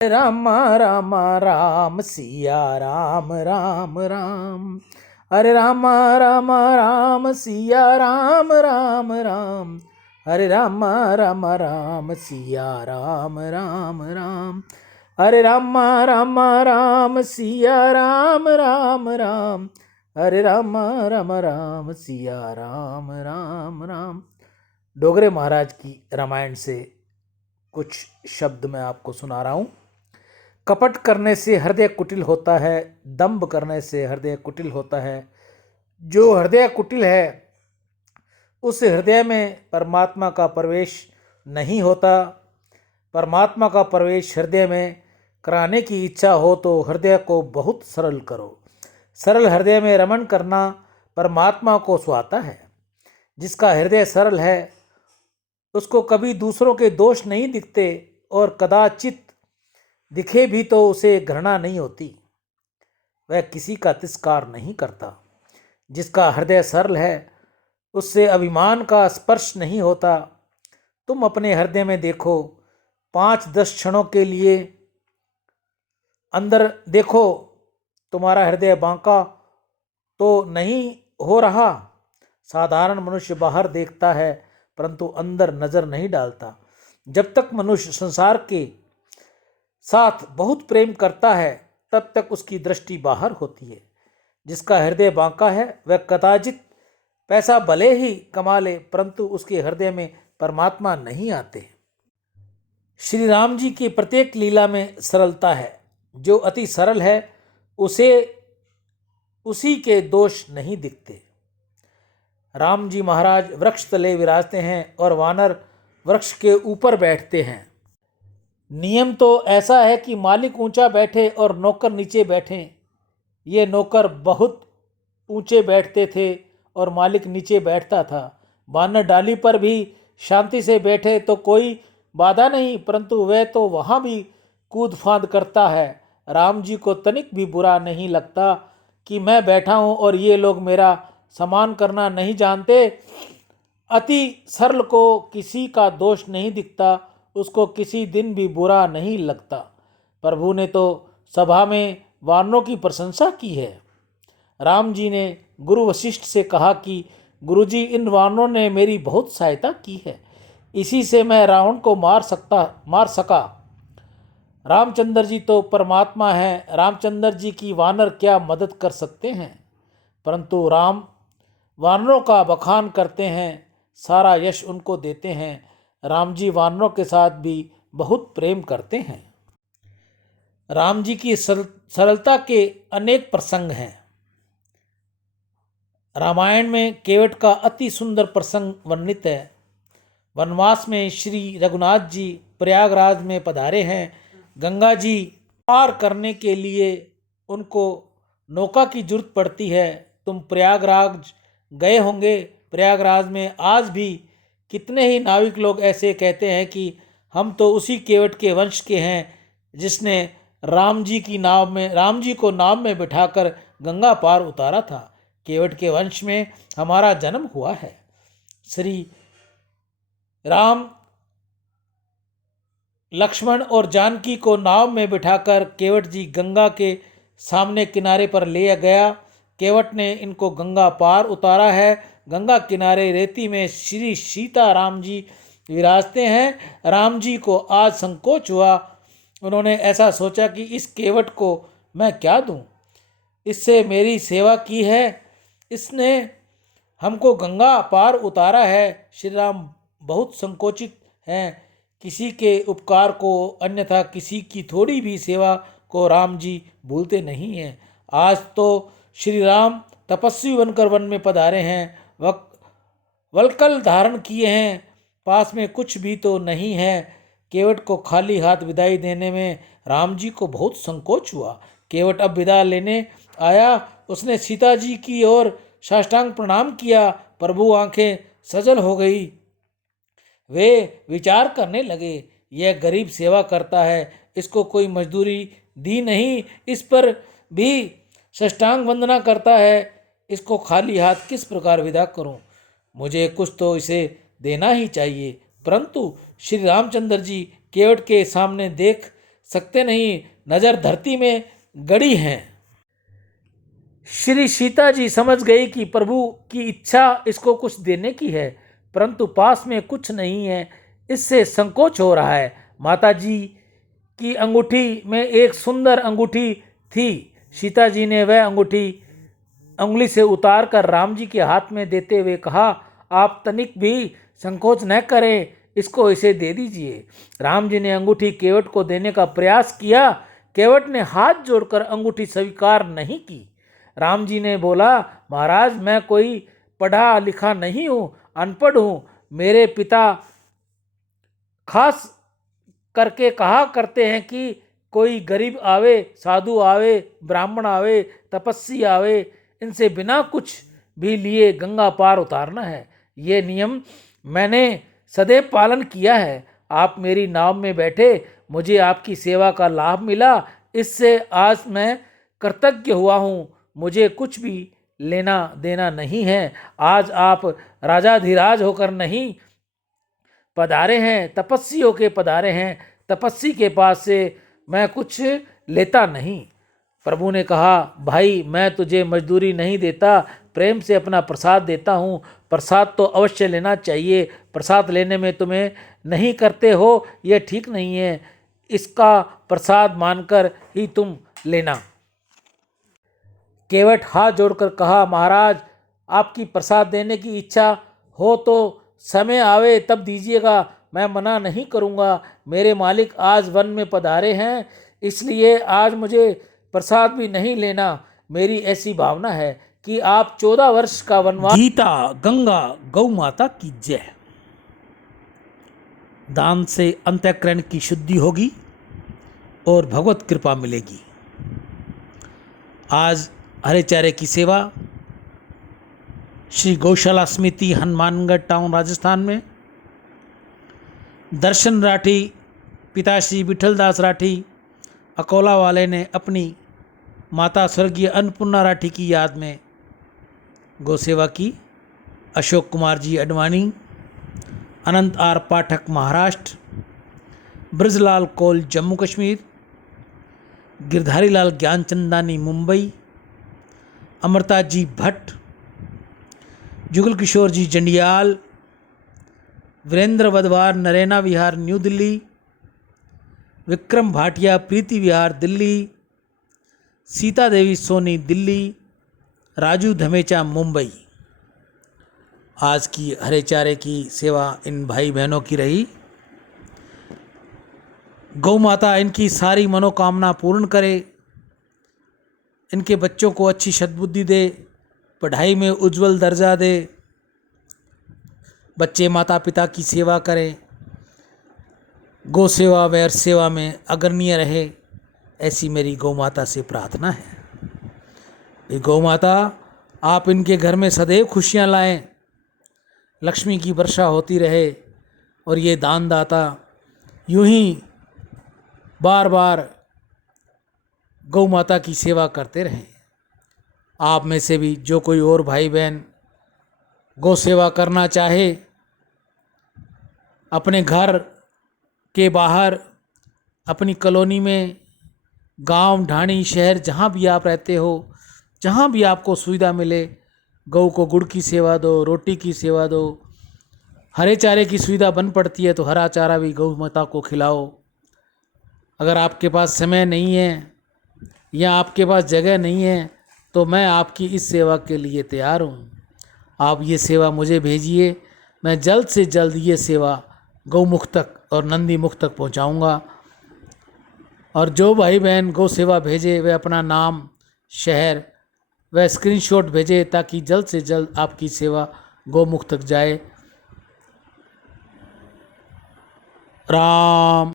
राम राम राम सिया राम राम राम। हरे राम राम राम सिया राम राम राम। हरे राम राम राम सिया राम राम राम। हरे राम राम राम सिया राम राम राम। हरे राम राम राम सिया राम राम राम। डोगरे महाराज की रामायण से कुछ शब्द मैं आपको सुना रहा हूँ। कपट करने से हृदय कुटिल होता है, दंभ करने से हृदय कुटिल होता है। जो हृदय कुटिल है उस हृदय में परमात्मा का प्रवेश नहीं होता। परमात्मा का प्रवेश हृदय में कराने की इच्छा हो तो हृदय को बहुत सरल करो। सरल हृदय में रमण करना परमात्मा को सुहाता है। जिसका हृदय सरल है उसको कभी दूसरों के दोष नहीं दिखते, और कदाचित दिखे भी तो उसे घृणा नहीं होती। वह किसी का तिरस्कार नहीं करता। जिसका हृदय सरल है उससे अभिमान का स्पर्श नहीं होता। तुम अपने हृदय में देखो, 5-10 क्षणों के लिए अंदर देखो। तुम्हारा हृदय बांका तो नहीं हो रहा। साधारण मनुष्य बाहर देखता है परंतु अंदर नजर नहीं डालता। जब तक मनुष्य संसार के साथ बहुत प्रेम करता है तब तक उसकी दृष्टि बाहर होती है। जिसका हृदय बांका है वह कदाचित पैसा भले ही कमा ले परंतु उसके हृदय में परमात्मा नहीं आते। श्री राम जी की प्रत्येक लीला में सरलता है। जो अति सरल है उसे उसी के दोष नहीं दिखते। राम जी महाराज वृक्ष तले विराजते हैं और वानर वृक्ष के ऊपर बैठते हैं। नियम तो ऐसा है कि मालिक ऊंचा बैठे और नौकर नीचे बैठें। ये नौकर बहुत ऊंचे बैठते थे और मालिक नीचे बैठता था। वानर डाली पर भी शांति से बैठे तो कोई बाधा नहीं, परंतु वह तो वहाँ भी कूद फांद करता है। राम जी को तनिक भी बुरा नहीं लगता कि मैं बैठा हूँ और ये लोग मेरा सम्मान करना नहीं जानते। अति सरल को किसी का दोष नहीं दिखता, उसको किसी दिन भी बुरा नहीं लगता। प्रभु ने तो सभा में वानरों की प्रशंसा की है। राम जी ने गुरु वशिष्ठ से कहा कि गुरुजी, इन वानरों ने मेरी बहुत सहायता की है, इसी से मैं रावण को मार सका। रामचंद्र जी तो परमात्मा हैं, रामचंद्र जी की वानर क्या मदद कर सकते हैं। परंतु राम वानरों का बखान करते हैं, सारा यश उनको देते हैं। राम जी वानरों के साथ भी बहुत प्रेम करते हैं। राम जी की सरलता के अनेक प्रसंग हैं। रामायण में केवट का अति सुंदर प्रसंग वर्णित है। वनवास में श्री रघुनाथ जी प्रयागराज में पधारे हैं। गंगा जी पार करने के लिए उनको नौका की जरूरत पड़ती है। तुम प्रयागराज गए होंगे। प्रयागराज में आज भी कितने ही नाविक लोग ऐसे कहते हैं कि हम तो उसी केवट के वंश के हैं जिसने राम जी को नाव में बिठाकर गंगा पार उतारा था। केवट के वंश में हमारा जन्म हुआ है। श्री राम लक्ष्मण और जानकी को नाव में बिठाकर केवट जी गंगा के सामने किनारे पर ले गया। केवट ने इनको गंगा पार उतारा है। गंगा किनारे रेती में श्री सीता राम जी विराजते हैं। राम जी को आज संकोच हुआ। उन्होंने ऐसा सोचा कि इस केवट को मैं क्या दूं, इससे मेरी सेवा की है, इसने हमको गंगा पार उतारा है। श्री राम बहुत संकोचित हैं किसी के उपकार को, अन्यथा किसी की थोड़ी भी सेवा को राम जी भूलते नहीं हैं। आज तो श्री राम तपस्वी बनकर वन में पधारे हैं, वल्कल धारण किए हैं, पास में कुछ भी तो नहीं है। केवट को खाली हाथ विदाई देने में राम जी को बहुत संकोच हुआ। केवट अब विदा लेने आया। उसने सीता जी की ओर साष्टांग प्रणाम किया। प्रभु आंखें सजल हो गई। वे विचार करने लगे, यह गरीब सेवा करता है, इसको कोई मजदूरी दी नहीं, इस पर भी साष्टांग वंदना करता है, इसको खाली हाथ किस प्रकार विदा करूं। मुझे कुछ तो इसे देना ही चाहिए। परंतु श्री रामचंद्र जी केवट के सामने देख सकते नहीं, नज़र धरती में गड़ी है। श्री सीता जी समझ गई कि प्रभु की इच्छा इसको कुछ देने की है, परंतु पास में कुछ नहीं है, इससे संकोच हो रहा है। माता जी की अंगूठी में एक सुंदर अंगूठी थी। सीता जी ने वह अंगूठी अंगुली से उतार कर राम जी के हाथ में देते हुए कहा, आप तनिक भी संकोच न करें, इसको इसे दे दीजिए। राम जी ने अंगूठी केवट को देने का प्रयास किया। केवट ने हाथ जोड़कर अंगूठी स्वीकार नहीं की। राम जी ने बोला, महाराज मैं कोई पढ़ा लिखा नहीं हूँ, अनपढ़ हूँ। मेरे पिता खास करके कहा करते हैं कि कोई गरीब आवे, साधु आवे, ब्राह्मण आवे, तपस्वी आवे, इनसे बिना कुछ भी लिए गंगा पार उतारना है। ये नियम मैंने सदैव पालन किया है। आप मेरी नाव में बैठे, मुझे आपकी सेवा का लाभ मिला, इससे आज मैं कृतज्ञ हुआ हूँ। मुझे कुछ भी लेना देना नहीं है। आज आप राजाधिराज होकर नहीं पधारे हैं, तपस्वी होकर पधारे हैं। तपस्वी के पास से मैं कुछ लेता नहीं। प्रभु ने कहा, भाई मैं तुझे मजदूरी नहीं देता, प्रेम से अपना प्रसाद देता हूँ। प्रसाद तो अवश्य लेना चाहिए। प्रसाद लेने में तुम्हें नहीं करते हो, यह ठीक नहीं है। इसका प्रसाद मानकर ही तुम लेना। केवट हाथ जोड़कर कहा, महाराज आपकी प्रसाद देने की इच्छा हो तो समय आवे तब दीजिएगा, मैं मना नहीं करूँगा। मेरे मालिक आज वन में पधारे हैं, इसलिए आज मुझे प्रसाद भी नहीं लेना। मेरी ऐसी भावना है कि आप 14 वर्ष का वनवास। गीता गंगा गौ माता की जय। दान से अंतःकरण की शुद्धि होगी और भगवत कृपा मिलेगी। आज हरे चारे की सेवा श्री गौशाला समिति हनुमानगढ़ टाउन राजस्थान में दर्शन राठी पिता श्री विठलदास राठी अकोला वाले ने अपनी माता स्वर्गीय अन्नपूर्णा राठी की याद में गौ सेवा की। Ashok Kumar ji Advani, Anant R Pathak Maharashtra, Brijlal Kaul Jammu Kashmir, Girdhari Lal Gyanchandani Mumbai, Amrita ji Bhatt, Jugal Kishore ji Jandiyal, Virendra Wadhwar Naraina Vihar New Delhi, Vikram Bhatia Preeti Vihar Delhi, Sita Devi Soni Delhi, Raju Dhamecha Mumbai. आज की हरे चारे की सेवा इन भाई बहनों की रही। गौ माता इनकी सारी मनोकामना पूर्ण करे, इनके बच्चों को अच्छी सद्बुद्धि दे, पढ़ाई में उज्जवल दर्जा दे, बच्चे माता पिता की सेवा करें, गौ सेवा वैर सेवा में अग्रणीय रहे, ऐसी मेरी गौ माता से प्रार्थना है। ये गौ माता आप इनके घर में सदैव खुशियाँ लाएं, लक्ष्मी की वर्षा होती रहे और ये दानदाता यूं ही बार बार गौ माता की सेवा करते रहें। आप में से भी जो कोई और भाई बहन गौ सेवा करना चाहे, अपने घर के बाहर, अपनी कॉलोनी में, गांव ढाणी शहर जहां भी आप रहते हो, जहां भी आपको सुविधा मिले, गौ को गुड़ की सेवा दो, रोटी की सेवा दो। हरे चारे की सुविधा बन पड़ती है तो हरा चारा भी गौ माता को खिलाओ। अगर आपके पास समय नहीं है या आपके पास जगह नहीं है तो मैं आपकी इस सेवा के लिए तैयार हूँ। आप ये सेवा मुझे भेजिए, मैं जल्द से जल्द ये सेवा गौमुख तक और नंदी मुख तक पहुँचाऊँगा। और जो भाई बहन गौ सेवा भेजे वे अपना नाम, शहर व स्क्रीनशॉट भेजे ताकि जल्द से जल्द आपकी सेवा गौमुख तक जाए। राम।